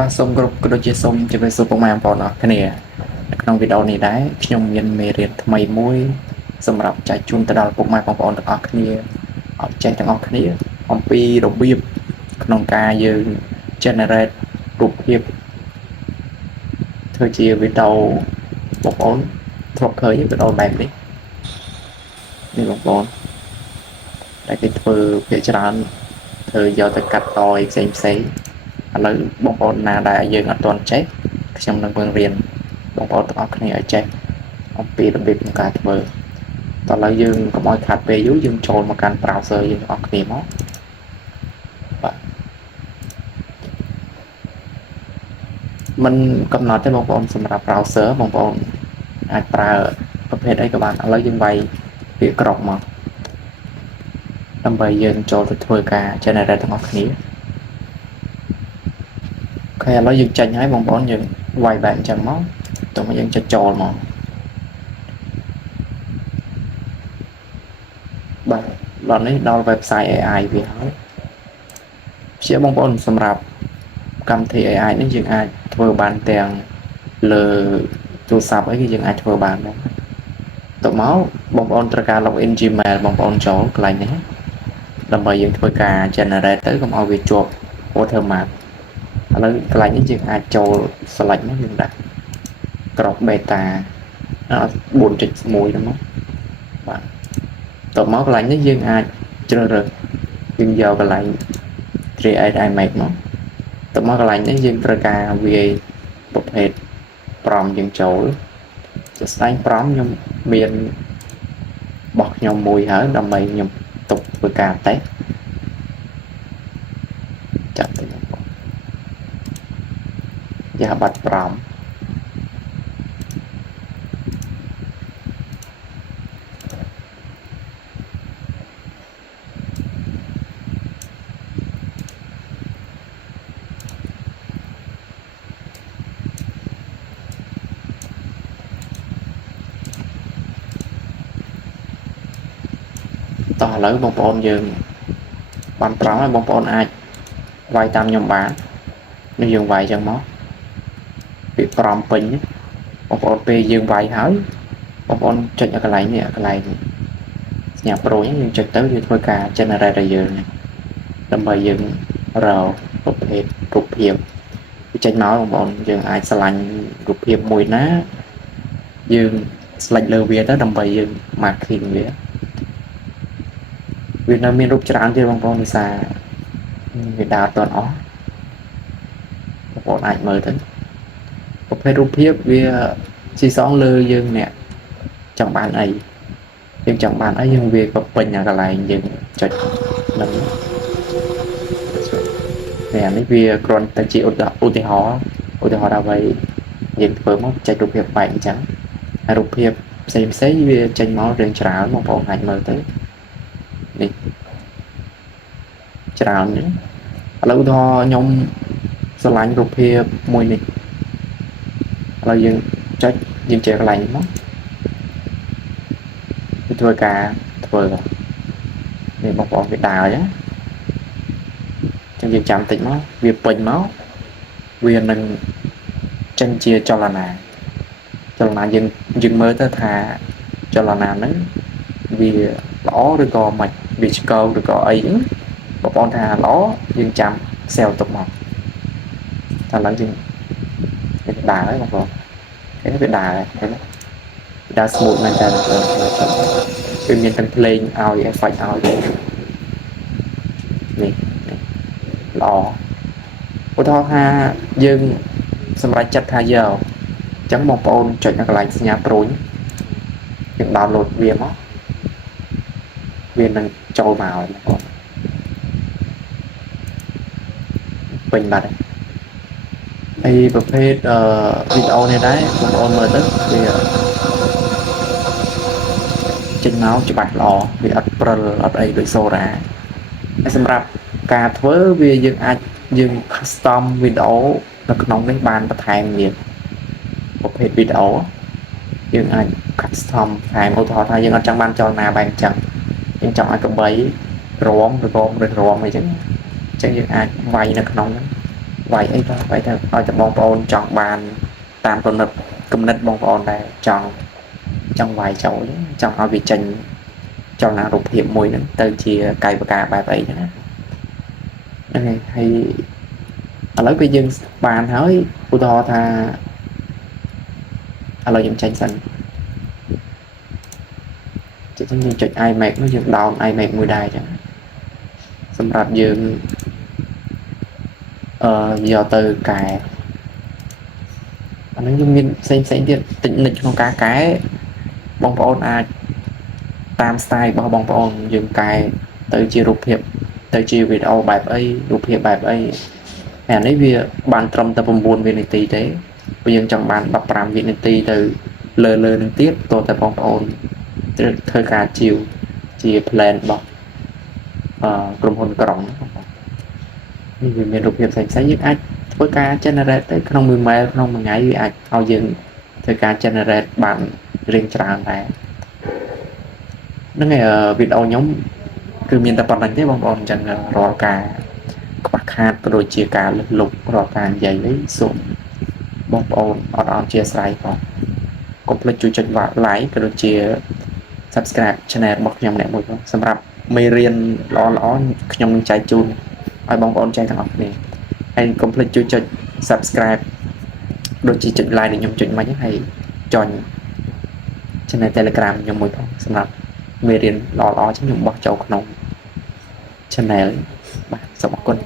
បាទសូមគោរពក៏ដូចជាសូមជម្រាបសួរពុកម៉ែបងប្អូនអរគ្នានៅក្នុងវីដេអូនេះដែរខ្ញុំមានមេរៀនថ្មីមួយសម្រាប់ចែកជូនទៅដល់ពុកម៉ែបងប្អូនទាំងអស់គ្នាឲ្យចេះទាំងអស់គ្នាអំពីរបៀបក្នុងការយើង generate រូបភាពធ្វើជាវីដេអូបងប្អូនធ្លាប់ឃើញវីដេអូបែបនេះបងប្អូនតែគេធ្វើភាគច្រើនធ្វើយកទៅកាត់តផ្សេងឥឡូវបងប្អូនណាដែលយើងអត់ទាន់ចេះខ្ញុំនឹងបង្រៀនបងប្អូនទាំងអស់គ្នាឲ្យចេះអំពីរបៀបក្នុងការធ្វើតោះឥឡូវយើងកុំឲ្យខាត់ពេលយូរយើងចូលមកកាន់ browser យើងទាំងអស់គ្នាមកបាទมันកំណត់ទេបងប្អូនសម្រាប់ browser បងប្អូនអាចប្រើប្រភេទអីក៏បានឥឡូវយើងវាយពាក្យក្រុកមកដើម្បីយើងចូលទៅធ្វើការ generate ទាំងអស់គ្នាអូខេឥឡូវយើងចេញហើយបងប្អូនយើងវាយបែបអញ្ចឹងមកតោះមកយើងចុចចូលមកបាទដល់នេះដល់ website AI វាហើយជាបងប្អូនសម្រាប់កម្មវិធី AI នេះយើងអាចធ្វើបានទាំងលើទូរស័ព្ទអីគឺយើងអាចធ្វើបានដែរតោះមកបងប្អូនត្រូវការ login Gmail បងប្អូនចូលកន្លែងនេះដើម្បីយើងធ្វើការ generate ទៅកុំឲ្យវាជាប់ watermark ឥឡូវកន្លែងនេះយើងអាចចូល select មកយើងដាក់ crop beta 4.1 ហ្នឹងមកបាទតទៅមកកន្លែងនេះយើងអាចជ្រើសរើសយើងយកកន្លែង create image មកទៅមកកន្លែងនេះយើងត្រូវការវាយប្រភេទ prompt យើងចូលជាស្ដែង prompt ខ្ញុំមានរបស់ខ្ញុំមួយហើយដើម្បីខ្ញុំទុកធ្វើការតេស្តចាប់ទៅយ៉ាបាត់ promptតោះឥឡូវបងប្អូនយើងបានប្រងហើយបងប្អូនអាចវាយតាមខ្ញុំបាននេះយើងវាយចឹងមកពីប្រំពេញបងប្អូនពេលយើងវាយហើយបងប្អូនចុចឲ្យកន្លែងនេះកន្លែងសញ្ញាប្រូយើងចុចទៅវាធ្វើការ generate ឲ្យយើងដើម្បីយើងរកប្រភេទរូបភាពវាចេញមកបងប្អូនយើងអាចឆ្លាញ់រូបភាពមួយណាយើង select លើវាទៅដើម្បីយើង marking វានៅមានរូបច្រើនទៀតបងប្អូនវិសាវាដើរអត់ទាន់អស់បងប្អូនអាចមើលទៅប្រភេទរូបភាពវាស៊ីសងលើយើងអ្នកចង់បានអីយើងចង់បានអីយើងវាក៏ពេញអាកន្លែងយើងចុចនឹងនេះវាគ្រាន់តែជាឧទាហរណ៍ដើម្បីយើងធ្វើមកចុចរូបភាពបែបអញ្ចឹងហើយរូបភាពផ្សេងវាចេញមករឿងច្រើនបងប្អូនអាចមើលទៅនេះច្រើននេះឥឡូវឧទាហរណ៍ខ្ញុំស្រឡាញ់រូបភាពមួយនេះឥឡូវយើងចុចយើងចេះកន្លែងនេះមកវាធ្វើការធ្វើនេះបងប្អូនវាដើរចឹងយើងចាំតិចមកវាពេញមកវានឹងចេញជាចលនាយើងមើលទៅថាចលនាហ្នឹងវាល្អឬក៏មិនវាឆ្កោឬក៏អីហ្នឹងបងប្អូនថាល្អយើងចាំ sell ទុកមកតែឥឡូវយើងដើរហើយបងប្អូនគេវាដើរហើយដើរ smooth មែនតើវាមានទាំងភ្លេងឲ្យ effect ឲ្យនេះល្អឧទាហរណ៍ថាយើងសម្រាប់ចិត្តថាយកអញ្ចឹងបងប្អូនចុចនៅកន្លែងសញ្ញាព្រួយយើង download វាមកវានឹងចូលមកបងប្អូនពេញបាត់ហើយប្រភេទវីដេអូនេះដែរបងប្អូនមើលទៅវាចេញមកច្បាស់ល្អវាអត់ព្រិលអត់អីដូចសូរ៉ាហើយសម្រាប់ការធ្វើវាយើងអាចយើង custom វីដេអូនៅក្នុងនេះបានបន្ថែមទៀតប្រភេទវីដេអូយើងអាច custom ថែមឧទាហរណ៍ថាយើងអត់ចង់បានចលនាបែបអញ្ចឹងយើងចង់ឲ្យកបីរមអីចឹងយើងអាចវាយនៅក្នុងហ្នឹង វាយអីក៏វាយទៅឲ្យតែបងប្អូនចង់បានតាមគំនិតបងប្អូនដែរចង់វាយចូលចង់ឲ្យវាចេញចលនារូបភាពមួយហ្នឹងទៅជាកាយវិការបែបអីហ្នឹងណាហ្នឹងហើយឥឡូវពេលយើងបានហើយឧទាហរណ៍ថាឥឡូវយើងចេញសិនយើងចុច iMac នោះយើង down iMac មួយដែរចឹងសម្រាប់យើងយកទៅកែអាហ្នឹងយើងមានផ្សេងទៀតតិចនិចក្នុងការកែបងប្អូនអាចតាម style របស់បងប្អូនយើងកែទៅជារូបភាពទៅជាវីដេអូបែបអីរូបភាពបែបអីអានេះវាបានត្រឹមតែ9វិនាទីទេព្រោះយើងចង់បាន15វិនាទីទៅលើនឹងទៀតតើតែបងប្អូនត្រូវធ្វើការជា plan របស់ក្រុមហ៊ុនក្រុងនេះវាមានរូបភាពផ្សេងៗយើងអាចធ្វើការ generate ទៅក្នុងមួយ mail ក្នុងមួយថ្ងៃវាអាចឲ្យយើងធ្វើការ generate បានរៀងច្រើនដែរហ្នឹងហើយវីដេអូខ្ញុំគឺមានតែប៉ុណ្្នឹងទេបងប្អូនអញ្ចឹងរាល់ការខ្វះខាតក៏ដូចជាការលឹះលុបរាល់ការនិយាយនេះសូមបងប្អូនអត់អធិស្ឋានផងកុំភ្លេចជួយចុច like ក៏ដូចជា subscribe channel របស់ខ្ញុំអ្នកមួយផងសម្រាប់មេរៀនល្អខ្ញុំនឹងចែកជូនឲ្យបងប្អូនចែកទាំងអស់គ្នាហើយកុំភ្លេចជួយចុច subscribe ដូចជាចុច like ដែលខ្ញុំចុចមិញហើយចុច channel Telegram ខ្ញុំមួយផងសម្រាប់មេរៀនល្អៗខ្ញុំបោះចូលក្នុង channel បាទសូមអរគុណ